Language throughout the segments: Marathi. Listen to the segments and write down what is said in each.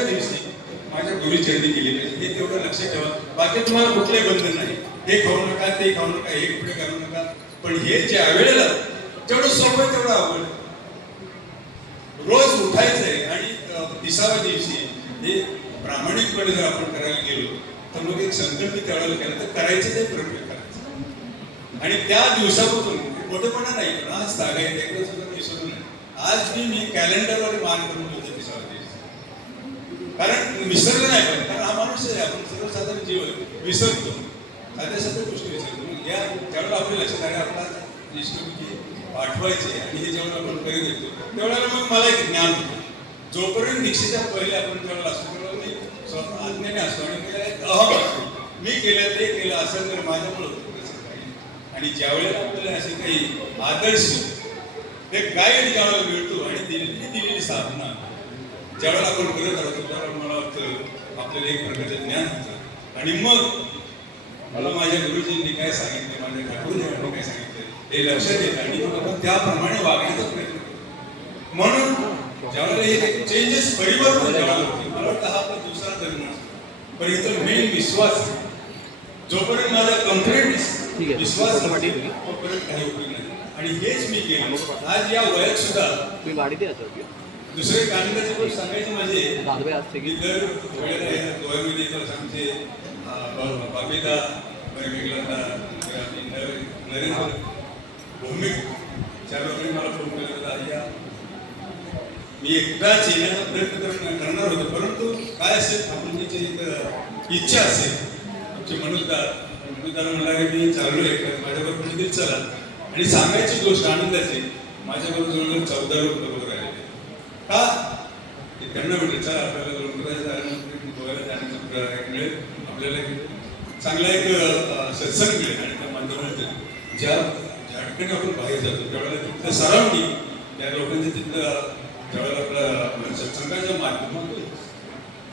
दिवशी माझ्या गुरुचरणी गेलेले हे तेवढं लक्षात ठेवा. बाकी तुम्हाला कुठलंही बंधन नाही. हे खाऊ नका, ते खाऊ नका, हे कुठे करू नका. पण हे ज्या वेळेला जेवढं सोपं तेवढं अवघड. रोज उठायचंय आणि 30व्या दिवशी हे प्रामाणिकपणे जर आपण करायला गेलो तर मग एक संकल्प त्यावेळेला केला तर करायचं ते प्रयत्न करायचं. आणि त्या दिवसापासून मोठेपणा नाही पण आज सांगायचं एकदा सुद्धा विसरू नये. आज मी कॅलेंडरवर मान करून होतो 30व्या दिवशी. कारण विसरलं नाही पाहिजे. कारण हा माणूस आहे, आपण सर्वसाधारण जीव विसरतो, साध्या साध्या गोष्टी विसरतो. या त्यावेळेला आपल्या लक्षात आले आपला इष्टमिती आठवायचे आणि हे जेव्हा आपण करीत येतो त्यावेळेला मग मला एक ज्ञान होतं. जोपर्यंत दीक्षेच्या पहिले आपण त्यावेळेला असतो त्यावेळेला मी आज्ञेने असतो आणि अहम असतो. मी केलं ते केलं असं तर माझ्यामुळे होतं तसं काही. आणि ज्यावेळेला आपल्याला असे काही आदर्श एक गाईड ज्यावेळेला मिळतो आणि दिलेली साधना ज्यावेळेला आपण करत राहतो त्यावेळेला मला वाटतं आपल्याला एक प्रकारचं ज्ञान होतं. आणि मग मला माझ्या गुरुजींनी काय सांगितलं, माझ्या ठाकूरजींनी काय सांगितलं हे लक्षात येतं आणि मग आपण त्याप्रमाणे वागण्याचा प्रयत्न करतो. म्हणून ज्यावेळेला हे चेंजेस परिवर्तन ज्यावेळेला होते मला वाटतं हा आपला दुसरा धर्म. पण इथं मेन विश्वास, जोपर्यंत माझा कॉन्फिडन्स विश्वास तोपर्यंत काही उपयोग नाही. आणि हेच मी केलं. आज या वयात सुद्धा दुसरे कानंदाची गोष्ट सांगायची म्हणजे इतर वेळेला गोव्यामध्ये आमचे बाबेदा नरेंद्र भौमिक चार लोकांनी मला फोन केला होता. मी एकदाच येण्याचा प्रयत्न करणार होतो, परंतु काय असेल आपणची एक इच्छा असेल. आमचे मनोजदार म्हणाले मी चाललो आहे माझ्याबरोबर कुठेतरी चला. आणि सांगायची गोष्ट आनंदाची माझ्याबरोबर जवळजवळ 14 लोक बरोबर आले. का त्यांना म्हटलं चला आपल्याला गोव्याला जाण्याचा मिळेल, आपल्याला चांगला एक सत्संग मिळेल. आणि त्या माध्यमातून ज्या ठिकाणी आपण बाहेर जातो त्यावेळेला तिथलं सराउंडिंग त्या लोकांच्या तिथलं त्यावेळेला आपला सत्संगाच्या माध्यमातून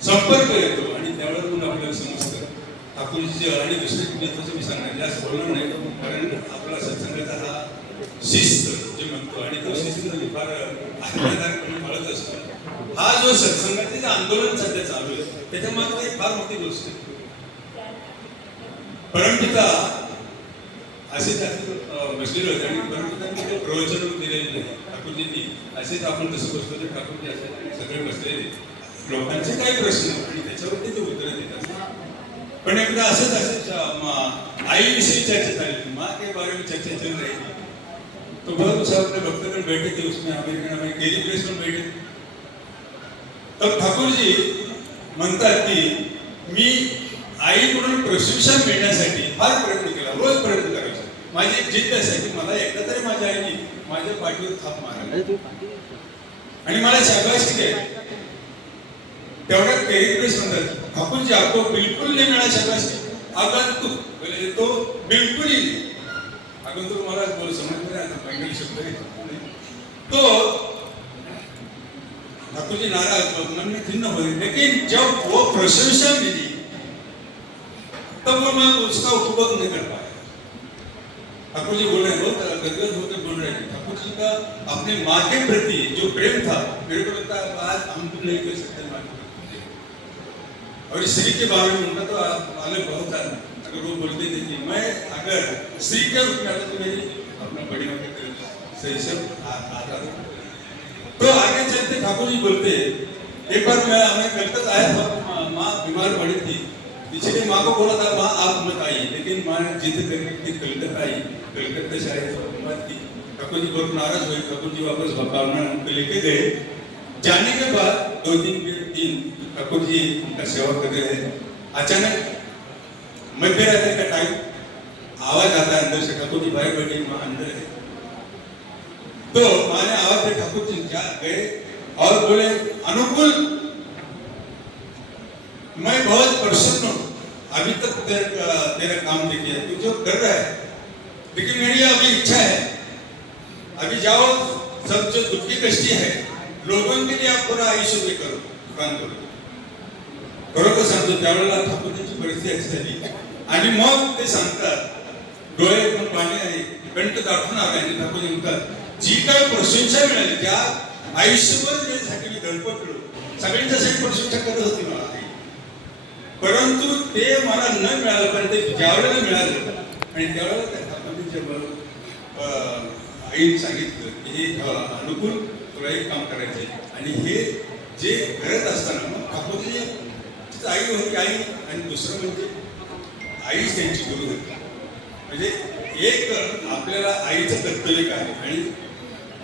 संपर्क येतो आणि त्यावेळेला पण आपल्याला समजतं ठाकूरजी. आणि दुसरे महत्वाचं मी सांगणार जास्त बोलणार नाही कारण आपला सत्संगाचा हा शिस्त जे म्हणतो आणि तो शिस्त फार आज्ञाधारपणे पाळत असतो. हा जो सत्संगाचे जे आंदोलन सध्या चालू आहे त्याच्यामागे एक फार मोठी गोष्ट आहे. परमपिता असेच बसलेले होते आणि परमपितांनी ते प्रवचन दिलेले नाही. ठाकूरजींनी असेच आपण जसं बसतो ते ठाकूरजी असेल आणि सगळे बसलेले लोकांचे काही प्रश्न आणि त्याच्यावरती ते उत्तरं देतात. पण एकदा असंच आईविषयी चर्चा झाली. माँ के बारे में चर्चा चल रही थी तो बहुत सारे अपने भक्तगण बैठे थे उसमें अमेरिकन में केली प्लेस में बैठे. तब ठाकुर जी म्हणतात की मी आईकडून प्रशिक्षण मिळण्यासाठी फार प्रयत्न केला, रोज प्रयत्न करायचा. माझी एक जिद्द असायची मला एकदा तरी माझ्या आईने माझ्या पाठीवर थाप मारायला आणि मला शाबासकी द्यायची. तेवढ्यात केली प्लेस म्हणतात ठाकूरजी आपको बिलकुल नहीं मिळा शाबासकी. आगंतुक बोले तो बिलकुल ही नहीं. आगंतुक मला बोल समझ में आता बंगाली शब्द है तो ठाकुर जी नाराज मन में खिन्न हुए. लेकिन जब वो प्रशंसा मिली तब वो मैं उसका उपभोग नहीं कर पाया. ठाकुर जी बोल रहे बहुत गदगद होकर बोल रहे हैं. ठाकुर जी का अपने माँ के प्रति जो प्रेम था मेरे को लगता है आज हम भी नहीं कर सकते माँ के प्रति. और स्त्री के बारे में उनका तो अलग बहुत है. अगर वो बोलते थे कि मैं अगर स्त्री के रूप में आता तो मेरी अपना बड़ी होकर सही सब आता. तो आगे चलते ठाकुर जी बोलते एक बार मैं कलकत्ता आया था, माँ बीमार पड़ी थी. इसलिए माँ को बोला था माँ आप मत आइए, लेकिन माँ ने जिद करके कलकत्ता आई. कलकत्ता शायद बात की ठाकुर जी बहुत नाराज हुए. ठाकुर जी वापस भावना उनको लेके गए. जाने के बाद 2-3 दिन ठाकुर जी उनका सेवा कर रहे हैं. अचानक मध्य रात्रि का टाइम आवाज आता है अंदर से ठाकुर जी बाहर बैठे माँ अंदर है. तो माँ ने आवाज पे ठाकुर जी क्या गए और बोले अनुकूल मैं बहुत प्रसन्न हूँ अभी तक तेरा काम देखिए तू जो कर रहा है, लेकिन मेरी अभी इच्छा है अभी जाओ सब जो दुखी कष्टी है लोगों के लिए आप पूरा आयुष्य करो काम करो. बरोबर सांगतो त्यावेळेला ठाकूरजींची परिस्थिती अशी झाली आणि मग ते सांगतात डोळे पण पाणी आहे कंठ दाखवून आला आणि ठाकूरजी म्हणतात जी काय प्रशंसा मिळाली त्या आयुष्यभर ज्यासाठी मी धडपडलो सगळ्यांच्यासाठी प्रशिक्षण करत होती मला आई. परंतु ते मला न मिळालं, पण ते ज्यावेळेला मिळालं आणि त्यावेळेला आईने सांगितलं की हे अनुकूल तुला एक काम करायचं आहे. आणि हे जे करत असताना मग काकोजी आई होती आई, आणि दुसरं म्हणजे आईच त्यांची गुरु होती. म्हणजे एक आपल्याला आईचं कर्तव्य काय आणि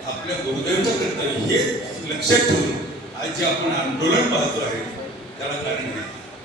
आपल्या गुरुदेवाचं कर्तव्य हे लक्षात ठेवून आज जे आपण आंदोलन पाहतो आहे त्याला कारण नाही.